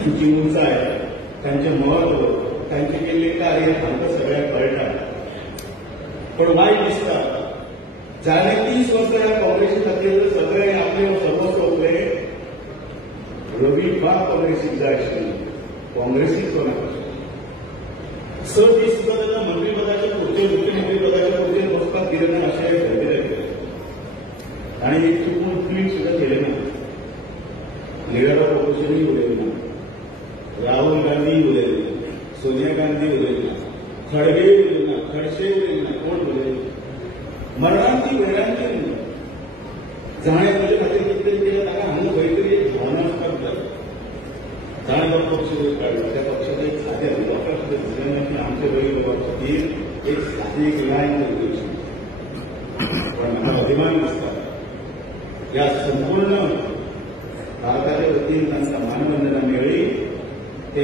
त्यांची उंचाय, त्यांचे महत्व, त्यांचे केलेले कार्य आमकां सगळ्यांक कळटा. पण वायट दिसता जाले 30 वर्सां ह्या काँग्रेसी खातीर सगळे आपले सर्वस्व उरले. रवी बाग काँग्रेसीक जाय आशिल्ली, काँग्रेसीक कोणाक. 6 दीस सुद्दां ताका मंत्रीपदाच्या खुर्चेर, मुख्यमंत्री पदाच्या खुर्चेर बसपाक दिलें ना अशें ठरयलें. ताणें एक चुकून ट्वीट सुद्दां केलें ना. लिडर ऑफ ऑपोजिशनूय उलयलें ना, राहुल गांधी उलयलें ना, सोनिया गांधी उलयलें ना, खडगे उलयलें ना, खडसे उलयलें ना, कोण उलयलें. मरणांची वैरांची जाणें ताचे खातीर कितें तरी केलें, ताका हांगा खंय तरी एक भावना आसपाक जाय. जाणें तो पक्ष काडला, त्या पक्षाचें एक सादें लोकांक दिलें ना की आमचे वयर लोकां खातीर एक सादी एक लायन करची. पण म्हाका अभिमान दिसता ह्या संपूर्ण भारताच्या वतीन तांकां मानवंदना मेळ्ळी. ते